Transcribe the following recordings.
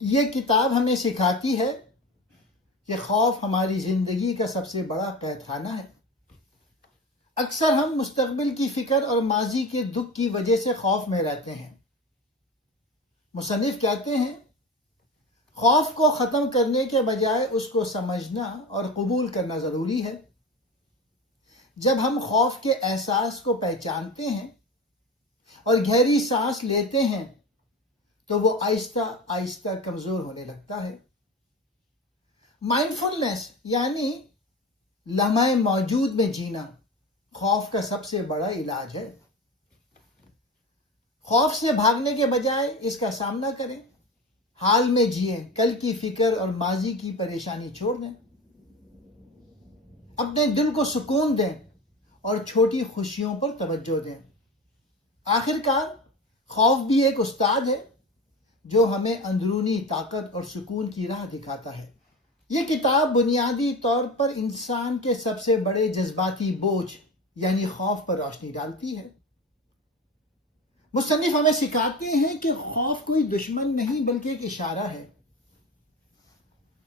یہ کتاب ہمیں سکھاتی ہے کہ خوف ہماری زندگی کا سب سے بڑا قید خانہ ہے۔ اکثر ہم مستقبل کی فکر اور ماضی کے دکھ کی وجہ سے خوف میں رہتے ہیں۔ مصنف کہتے ہیں، خوف کو ختم کرنے کے بجائے اس کو سمجھنا اور قبول کرنا ضروری ہے۔ جب ہم خوف کے احساس کو پہچانتے ہیں اور گہری سانس لیتے ہیں تو وہ آہستہ آہستہ کمزور ہونے لگتا ہے۔ مائنڈفلنس یعنی لمحہ موجود میں جینا خوف کا سب سے بڑا علاج ہے۔ خوف سے بھاگنے کے بجائے اس کا سامنا کریں، حال میں جئیں، کل کی فکر اور ماضی کی پریشانی چھوڑ دیں، اپنے دل کو سکون دیں اور چھوٹی خوشیوں پر توجہ دیں۔ آخر کار خوف بھی ایک استاد ہے جو ہمیں اندرونی طاقت اور سکون کی راہ دکھاتا ہے۔ یہ کتاب بنیادی طور پر انسان کے سب سے بڑے جذباتی بوجھ یعنی خوف پر روشنی ڈالتی ہے۔ مصنف ہمیں سکھاتے ہیں کہ خوف کوئی دشمن نہیں بلکہ ایک اشارہ ہے۔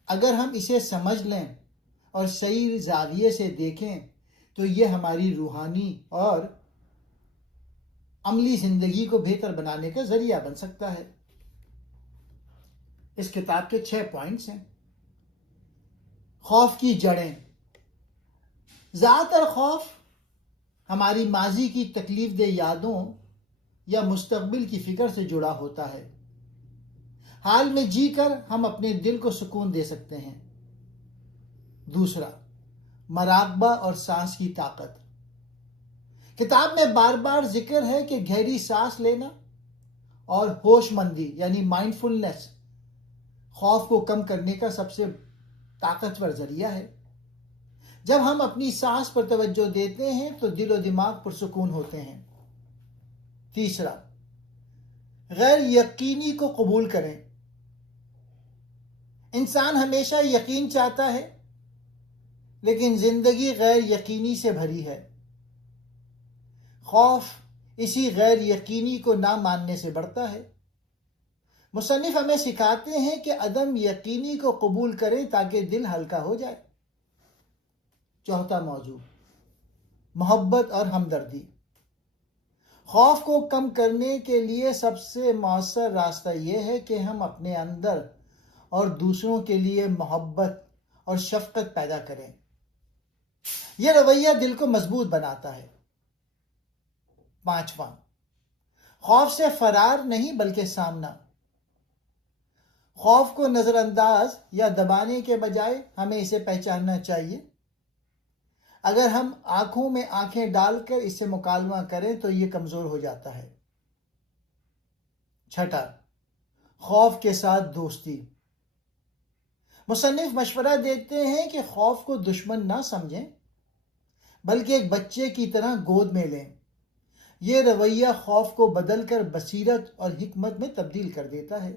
اگر ہم اسے سمجھ لیں اور صحیح زاویے سے دیکھیں تو یہ ہماری روحانی اور عملی زندگی کو بہتر بنانے کا ذریعہ بن سکتا ہے۔ اس کتاب کے 6 پوائنٹس ہیں۔ خوف کی جڑیں۔ زیادہ تر خوف ہماری ماضی کی تکلیف دہ یادوں یا مستقبل کی فکر سے جڑا ہوتا ہے۔ حال میں جی کر ہم اپنے دل کو سکون دے سکتے ہیں۔ دوسرا، مراقبہ اور سانس کی طاقت۔ کتاب میں بار بار ذکر ہے کہ گہری سانس لینا اور ہوش مندی یعنی مائنڈفلنس خوف کو کم کرنے کا سب سے طاقتور ذریعہ ہے۔ جب ہم اپنی سانس پر توجہ دیتے ہیں تو دل و دماغ پرسکون ہوتے ہیں۔ تیسرا، غیر یقینی کو قبول کریں۔ انسان ہمیشہ یقین چاہتا ہے لیکن زندگی غیر یقینی سے بھری ہے۔ خوف اسی غیر یقینی کو نہ ماننے سے بڑھتا ہے۔ مصنف ہمیں سکھاتے ہیں کہ عدم یقینی کو قبول کریں تاکہ دل ہلکا ہو جائے۔ چوتھا موضوع، محبت اور ہمدردی۔ خوف کو کم کرنے کے لیے سب سے مؤثر راستہ یہ ہے کہ ہم اپنے اندر اور دوسروں کے لیے محبت اور شفقت پیدا کریں۔ یہ رویہ دل کو مضبوط بناتا ہے۔ پانچواں، خوف سے فرار نہیں بلکہ سامنا۔ خوف کو نظر انداز یا دبانے کے بجائے ہمیں اسے پہچاننا چاہیے۔ اگر ہم آنکھوں میں آنکھیں ڈال کر اس سے مکالمہ کریں تو یہ کمزور ہو جاتا ہے۔ چھٹا، خوف کے ساتھ دوستی۔ مصنف مشورہ دیتے ہیں کہ خوف کو دشمن نہ سمجھیں بلکہ ایک بچے کی طرح گود میں لیں۔ یہ رویہ خوف کو بدل کر بصیرت اور حکمت میں تبدیل کر دیتا ہے۔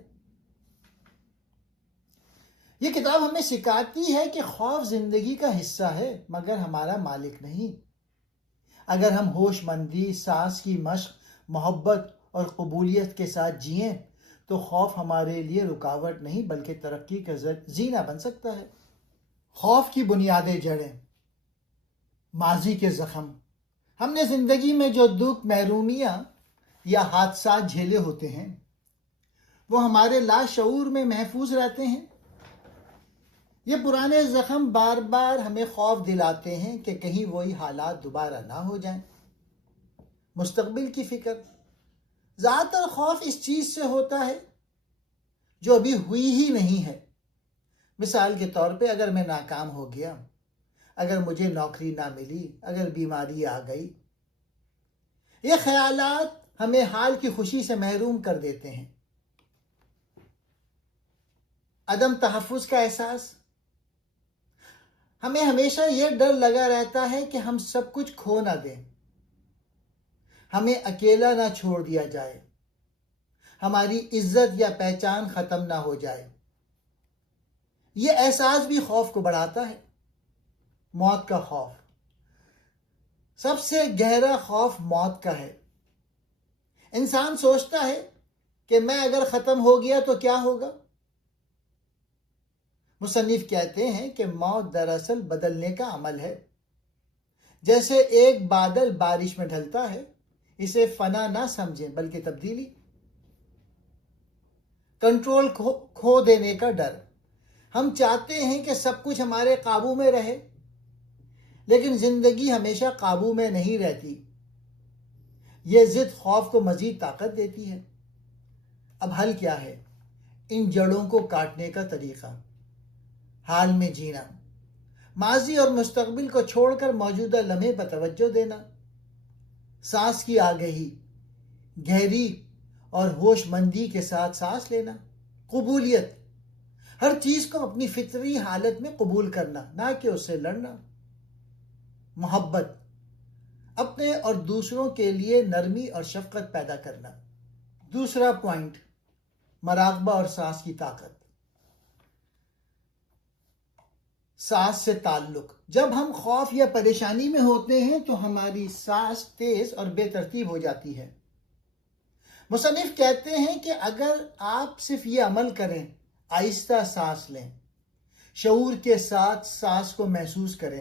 یہ کتاب ہمیں سکھاتی ہے کہ خوف زندگی کا حصہ ہے مگر ہمارا مالک نہیں۔ اگر ہم ہوش مندی، سانس کی مشق، محبت اور قبولیت کے ساتھ جئیں تو خوف ہمارے لیے رکاوٹ نہیں بلکہ ترقی کا زینہ بن سکتا ہے۔ خوف کی بنیادی جڑیں۔ ماضی کے زخم۔ ہم نے زندگی میں جو دکھ، محرومیاں یا حادثات جھیلے ہوتے ہیں وہ ہمارے لاشعور میں محفوظ رہتے ہیں۔ یہ پرانے زخم بار بار ہمیں خوف دلاتے ہیں کہ کہیں وہی حالات دوبارہ نہ ہو جائیں۔ مستقبل کی فکر۔ زیادہ تر خوف اس چیز سے ہوتا ہے جو ابھی ہوئی ہی نہیں ہے۔ مثال کے طور پہ اگر میں ناکام ہو گیا، اگر مجھے نوکری نہ ملی، اگر بیماری آ گئی۔ یہ خیالات ہمیں حال کی خوشی سے محروم کر دیتے ہیں۔ عدم تحفظ کا احساس۔ ہمیں ہمیشہ یہ ڈر لگا رہتا ہے کہ ہم سب کچھ کھو نہ دیں، ہمیں اکیلا نہ چھوڑ دیا جائے، ہماری عزت یا پہچان ختم نہ ہو جائے۔ یہ احساس بھی خوف کو بڑھاتا ہے۔ موت کا خوف۔ سب سے گہرا خوف موت کا ہے۔ انسان سوچتا ہے کہ میں اگر ختم ہو گیا تو کیا ہوگا؟ مصنف کہتے ہیں کہ موت دراصل بدلنے کا عمل ہے. جیسے ایک بادل بارش میں ڈھلتا ہے، اسے فنا نہ سمجھیں بلکہ تبدیلی. کنٹرول کھو دینے کا ڈر. ہم چاہتے ہیں کہ سب کچھ ہمارے قابو میں رہے، لیکن زندگی ہمیشہ قابو میں نہیں رہتی. یہ ضد خوف کو مزید طاقت دیتی ہے. اب حل کیا ہے؟ ان جڑوں کو کاٹنے کا طریقہ. حال میں جینا، ماضی اور مستقبل کو چھوڑ کر موجودہ لمحے پر توجہ دینا. سانس کی آگہی، گہری اور ہوش مندی کے ساتھ سانس لینا. قبولیت، ہر چیز کو اپنی فطری حالت میں قبول کرنا، نہ کہ اس سے لڑنا. محبت، اپنے اور دوسروں کے لیے نرمی اور شفقت پیدا کرنا. دوسرا پوائنٹ، مراقبہ اور سانس کی طاقت. سانس سے تعلق. جب ہم خوف یا پریشانی میں ہوتے ہیں تو ہماری سانس تیز اور بے ترتیب ہو جاتی ہے. مصنف کہتے ہیں کہ اگر آپ صرف یہ عمل کریں، آہستہ سانس لیں، شعور کے ساتھ سانس کو محسوس کریں،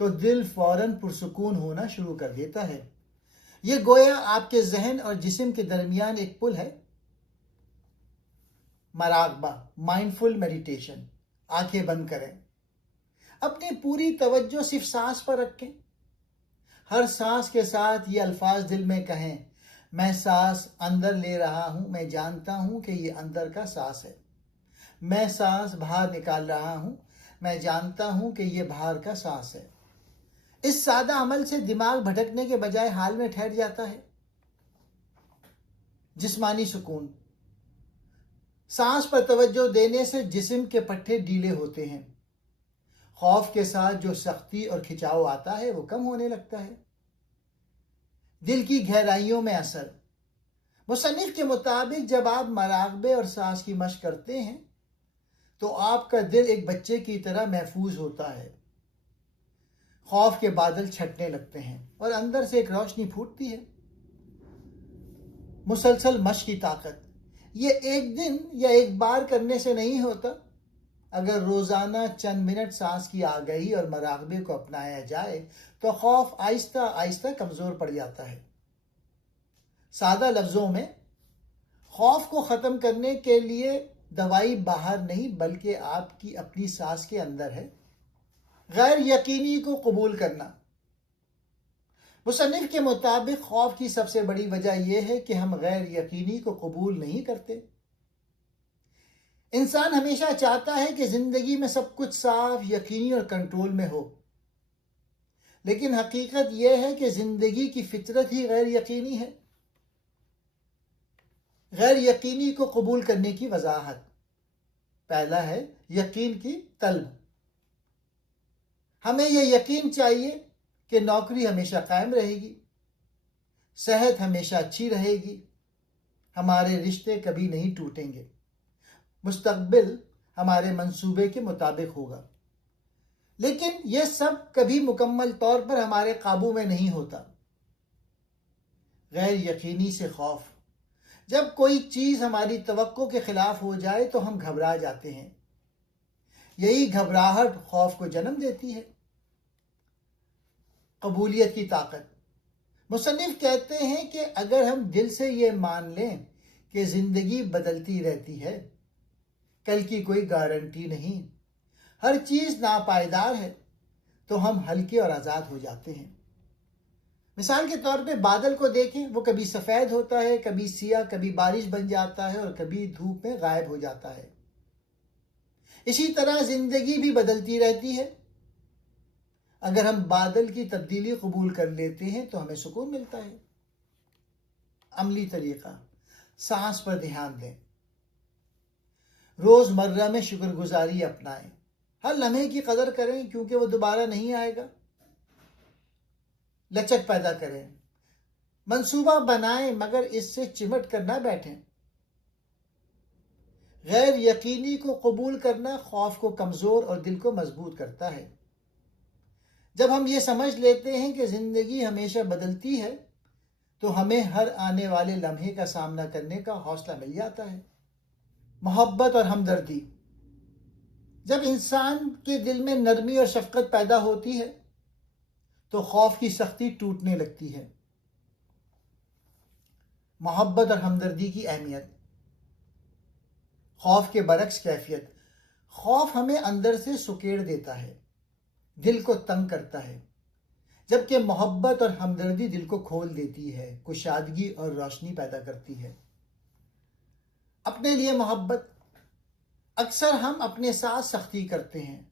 تو دل فوراً پرسکون ہونا شروع کر دیتا ہے. یہ گویا آپ کے ذہن اور جسم کے درمیان ایک پل ہے. مراقبہ، مائنڈفل میڈیٹیشن. آنکھیں بند کریں، اپنی پوری توجہ صرف سانس پر رکھیں. ہر سانس کے ساتھ یہ الفاظ دل میں کہیں: میں سانس اندر لے رہا ہوں، میں جانتا ہوں کہ یہ اندر کا سانس ہے. میں سانس باہر نکال رہا ہوں، میں جانتا ہوں کہ یہ باہر کا سانس ہے. اس سادہ عمل سے دماغ بھٹکنے کے بجائے حال میں ٹھہر جاتا ہے. جسمانی سکون. سانس پر توجہ دینے سے جسم کے پٹھے ڈھیلے ہوتے ہیں. خوف کے ساتھ جو سختی اور کھچاؤ آتا ہے وہ کم ہونے لگتا ہے. دل کی گہرائیوں میں اثر. مصنف کے مطابق جب آپ مراقبے اور سانس کی مشق کرتے ہیں تو آپ کا دل ایک بچے کی طرح محفوظ ہوتا ہے. خوف کے بادل چھٹنے لگتے ہیں اور اندر سے ایک روشنی پھوٹتی ہے. مسلسل مشق کی طاقت. یہ ایک دن یا ایک بار کرنے سے نہیں ہوتا. اگر روزانہ چند منٹ سانس کی آگہی اور مراقبے کو اپنایا جائے تو خوف آہستہ آہستہ کمزور پڑ جاتا ہے. سادہ لفظوں میں، خوف کو ختم کرنے کے لیے دوائی باہر نہیں بلکہ آپ کی اپنی سانس کے اندر ہے. غیر یقینی کو قبول کرنا. مصنف کے مطابق خوف کی سب سے بڑی وجہ یہ ہے کہ ہم غیر یقینی کو قبول نہیں کرتے. انسان ہمیشہ چاہتا ہے کہ زندگی میں سب کچھ صاف، یقینی اور کنٹرول میں ہو. لیکن حقیقت یہ ہے کہ زندگی کی فطرت ہی غیر یقینی ہے. غیر یقینی کو قبول کرنے کی وضاحت. پہلا ہے یقین کی طلب. ہمیں یہ یقین چاہیے کہ نوکری ہمیشہ قائم رہے گی، صحت ہمیشہ اچھی رہے گی، ہمارے رشتے کبھی نہیں ٹوٹیں گے، مستقبل ہمارے منصوبے کے مطابق ہوگا. لیکن یہ سب کبھی مکمل طور پر ہمارے قابو میں نہیں ہوتا. غیر یقینی سے خوف. جب کوئی چیز ہماری توقع کے خلاف ہو جائے تو ہم گھبرا جاتے ہیں. یہی گھبراہٹ خوف کو جنم دیتی ہے. قبولیت کی طاقت. مصنف کہتے ہیں کہ اگر ہم دل سے یہ مان لیں کہ زندگی بدلتی رہتی ہے، کل کی کوئی گارنٹی نہیں، ہر چیز ناپائیدار ہے، تو ہم ہلکے اور آزاد ہو جاتے ہیں. مثال کے طور پہ بادل کو دیکھیں، وہ کبھی سفید ہوتا ہے، کبھی سیاہ، کبھی بارش بن جاتا ہے اور کبھی دھوپ میں غائب ہو جاتا ہے. اسی طرح زندگی بھی بدلتی رہتی ہے. اگر ہم بادل کی تبدیلی قبول کر لیتے ہیں تو ہمیں سکون ملتا ہے. عملی طریقہ: سانس پر دھیان دیں. روز مرہ میں شکر گزاری اپنائیں. ہر لمحے کی قدر کریں کیونکہ وہ دوبارہ نہیں آئے گا. لچک پیدا کریں. منصوبہ بنائیں مگر اس سے چمٹ کر نہ بیٹھیں. غیر یقینی کو قبول کرنا خوف کو کمزور اور دل کو مضبوط کرتا ہے. جب ہم یہ سمجھ لیتے ہیں کہ زندگی ہمیشہ بدلتی ہے تو ہمیں ہر آنے والے لمحے کا سامنا کرنے کا حوصلہ مل جاتا ہے. محبت اور ہمدردی. جب انسان کے دل میں نرمی اور شفقت پیدا ہوتی ہے تو خوف کی سختی ٹوٹنے لگتی ہے۔ محبت اور ہمدردی کی اہمیت۔ خوف کے برعکس کیفیت۔ خوف ہمیں اندر سے سکیڑ دیتا ہے، دل کو تنگ کرتا ہے، جبکہ محبت اور ہمدردی دل کو کھول دیتی ہے، کشادگی اور روشنی پیدا کرتی ہے۔ اپنے لیے محبت۔ اکثر ہم اپنے ساتھ سختی کرتے ہیں،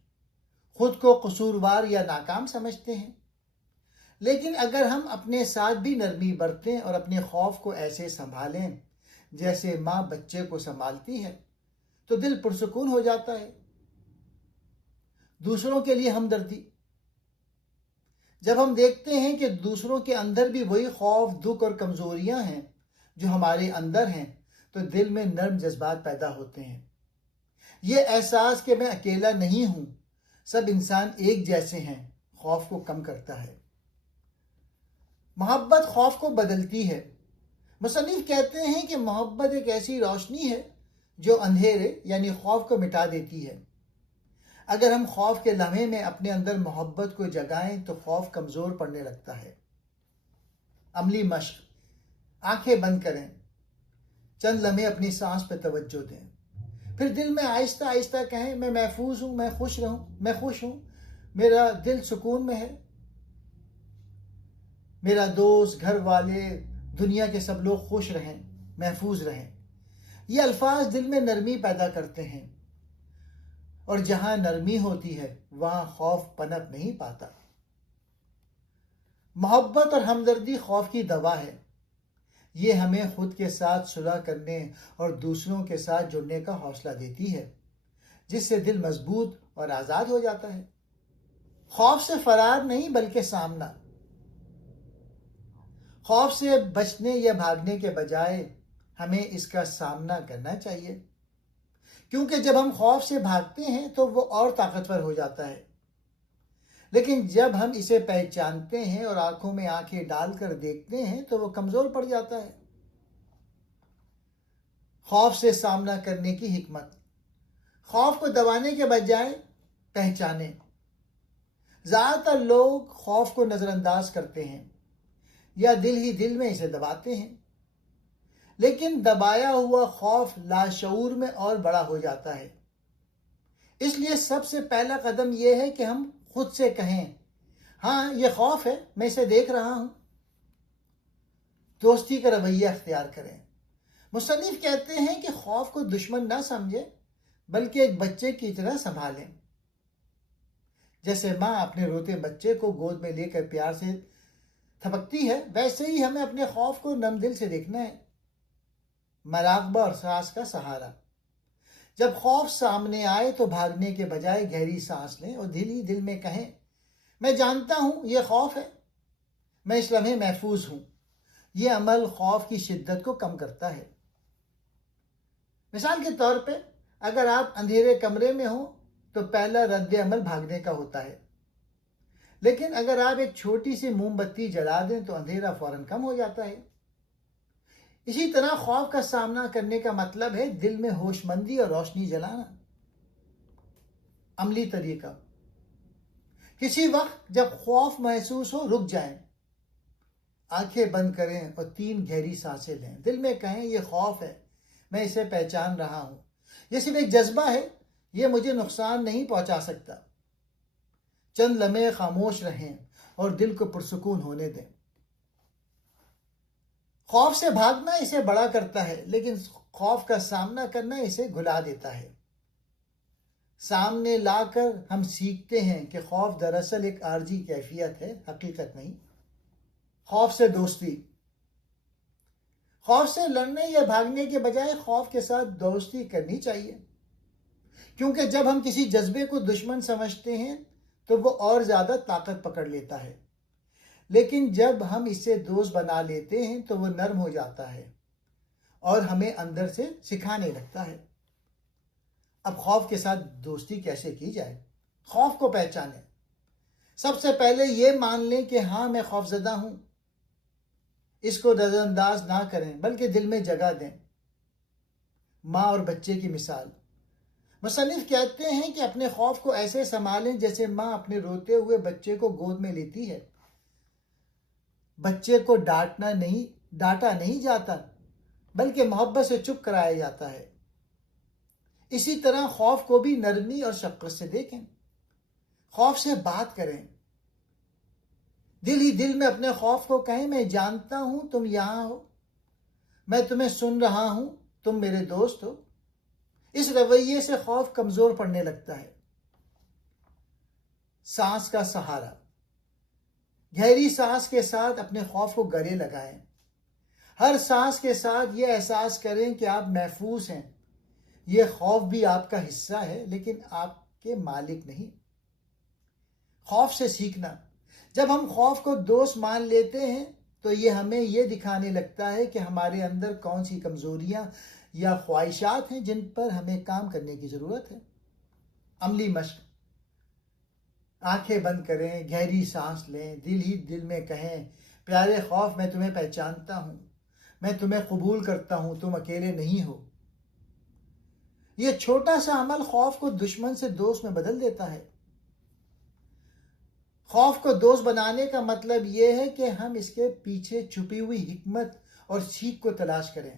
خود کو قصوروار یا ناکام سمجھتے ہیں، لیکن اگر ہم اپنے ساتھ بھی نرمی برتیں اور اپنے خوف کو ایسے سنبھالیں جیسے ماں بچے کو سنبھالتی ہے تو دل پرسکون ہو جاتا ہے۔ دوسروں کے لیے ہمدردی۔ جب ہم دیکھتے ہیں کہ دوسروں کے اندر بھی وہی خوف، دکھ اور کمزوریاں ہیں جو ہمارے اندر ہیں تو دل میں نرم جذبات پیدا ہوتے ہیں۔ یہ احساس کہ میں اکیلا نہیں ہوں، سب انسان ایک جیسے ہیں، خوف کو کم کرتا ہے۔ محبت خوف کو بدلتی ہے۔ مصنف کہتے ہیں کہ محبت ایک ایسی روشنی ہے جو اندھیرے یعنی خوف کو مٹا دیتی ہے۔ اگر ہم خوف کے لمحے میں اپنے اندر محبت کو جگائیں تو خوف کمزور پڑنے لگتا ہے۔ عملی مشق۔ آنکھیں بند کریں، چند لمحے اپنی سانس پہ توجہ دیں، پھر دل میں آہستہ آہستہ کہیں میں محفوظ ہوں، میں خوش ہوں، میرا دل سکون میں ہے، میرا دوست، گھر والے، دنیا کے سب لوگ خوش رہیں، محفوظ رہیں۔ یہ الفاظ دل میں نرمی پیدا کرتے ہیں، اور جہاں نرمی ہوتی ہے وہاں خوف پنپ نہیں پاتا۔ محبت اور ہمدردی خوف کی دوا ہے۔ یہ ہمیں خود کے ساتھ صلح کرنے اور دوسروں کے ساتھ جڑنے کا حوصلہ دیتی ہے، جس سے دل مضبوط اور آزاد ہو جاتا ہے۔ خوف سے فرار نہیں بلکہ سامنا۔ خوف سے بچنے یا بھاگنے کے بجائے ہمیں اس کا سامنا کرنا چاہیے، کیونکہ جب ہم خوف سے بھاگتے ہیں تو وہ اور طاقتور ہو جاتا ہے، لیکن جب ہم اسے پہچانتے ہیں اور آنکھوں میں آنکھیں ڈال کر دیکھتے ہیں تو وہ کمزور پڑ جاتا ہے۔ خوف سے سامنا کرنے کی حکمت۔ خوف کو دبانے کے بجائے پہچانیں۔ زیادہ تر لوگ خوف کو نظر انداز کرتے ہیں یا دل ہی دل میں اسے دباتے ہیں، لیکن دبایا ہوا خوف لاشعور میں اور بڑا ہو جاتا ہے۔ اس لیے سب سے پہلا قدم یہ ہے کہ ہم خود سے کہیں ہاں یہ خوف ہے، میں اسے دیکھ رہا ہوں۔ دوستی کا رویہ اختیار کریں۔ مصنف کہتے ہیں کہ خوف کو دشمن نہ سمجھے بلکہ ایک بچے کی طرح سنبھالیں۔ جیسے ماں اپنے روتے بچے کو گود میں لے کر پیار سے تھپکتی ہے، ویسے ہی ہمیں اپنے خوف کو نم دل سے دیکھنا ہے۔ مراقبہ اور سانس کا سہارا۔ جب خوف سامنے آئے تو بھاگنے کے بجائے گہری سانس لیں اور دل ہی دل میں کہیں میں جانتا ہوں یہ خوف ہے، میں اس لمحے محفوظ ہوں۔ یہ عمل خوف کی شدت کو کم کرتا ہے۔ مثال کے طور پہ اگر آپ اندھیرے کمرے میں ہوں تو پہلا رد عمل بھاگنے کا ہوتا ہے، لیکن اگر آپ ایک چھوٹی سی موم بتی جلا دیں تو اندھیرا فوراً کم ہو جاتا ہے۔ اسی طرح خوف کا سامنا کرنے کا مطلب ہے دل میں ہوش مندی اور روشنی جلانا۔ عملی طریقہ۔ کسی وقت جب خوف محسوس ہو رک جائیں، آنکھیں بند کریں اور 3 گہری سانسیں لیں۔ دل میں کہیں یہ خوف ہے، میں اسے پہچان رہا ہوں، یہ صرف ایک جذبہ ہے، یہ مجھے نقصان نہیں پہنچا سکتا۔ چند لمحے خاموش رہیں اور دل کو پرسکون ہونے دیں۔ خوف سے بھاگنا اسے بڑا کرتا ہے، لیکن خوف کا سامنا کرنا اسے گھلا دیتا ہے۔ سامنے لا کر ہم سیکھتے ہیں کہ خوف دراصل ایک عارضی کیفیت ہے، حقیقت نہیں۔ خوف سے دوستی۔ خوف سے لڑنے یا بھاگنے کے بجائے خوف کے ساتھ دوستی کرنی چاہیے، کیونکہ جب ہم کسی جذبے کو دشمن سمجھتے ہیں تو وہ اور زیادہ طاقت پکڑ لیتا ہے، لیکن جب ہم اسے دوست بنا لیتے ہیں تو وہ نرم ہو جاتا ہے اور ہمیں اندر سے سکھانے لگتا ہے۔ اب خوف کے ساتھ دوستی کیسے کی جائے؟ خوف کو پہچانیں۔ سب سے پہلے یہ مان لیں کہ ہاں میں خوفزدہ ہوں۔ اس کو نظر انداز نہ کریں بلکہ دل میں جگہ دیں۔ ماں اور بچے کی مثال۔ مصنف کہتے ہیں کہ اپنے خوف کو ایسے سنبھالیں جیسے ماں اپنے روتے ہوئے بچے کو گود میں لیتی ہے۔ بچے کو ڈانٹا نہیں جاتا بلکہ محبت سے چپ کرایا جاتا ہے۔ اسی طرح خوف کو بھی نرمی اور شفقت سے دیکھیں۔ خوف سے بات کریں، دل ہی دل میں اپنے خوف کو کہیں، میں جانتا ہوں تم یہاں ہو، میں تمہیں سن رہا ہوں، تم میرے دوست ہو۔ اس رویے سے خوف کمزور پڑنے لگتا ہے۔ سانس کا سہارا، گہری سانس کے ساتھ اپنے خوف کو گلے لگائیں۔ ہر سانس کے ساتھ یہ احساس کریں کہ آپ محفوظ ہیں۔ یہ خوف بھی آپ کا حصہ ہے لیکن آپ کے مالک نہیں۔ خوف سے سیکھنا، جب ہم خوف کو دوست مان لیتے ہیں تو یہ ہمیں یہ دکھانے لگتا ہے کہ ہمارے اندر کون سی کمزوریاں یا خواہشات ہیں جن پر ہمیں کام کرنے کی ضرورت ہے۔ عملی مشق، آنکھیں بند کریں، گہری سانس لیں، دل ہی دل میں کہیں، پیارے خوف میں تمہیں پہچانتا ہوں، میں تمہیں قبول کرتا ہوں، تم اکیلے نہیں ہو۔ یہ چھوٹا سا عمل خوف کو دشمن سے دوست میں بدل دیتا ہے۔ خوف کو دوست بنانے کا مطلب یہ ہے کہ ہم اس کے پیچھے چھپی ہوئی حکمت اور سیکھ کو تلاش کریں۔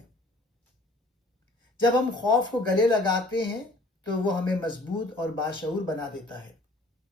جب ہم خوف کو گلے لگاتے ہیں تو وہ ہمیں مضبوط اور باشعور بنا دیتا ہے۔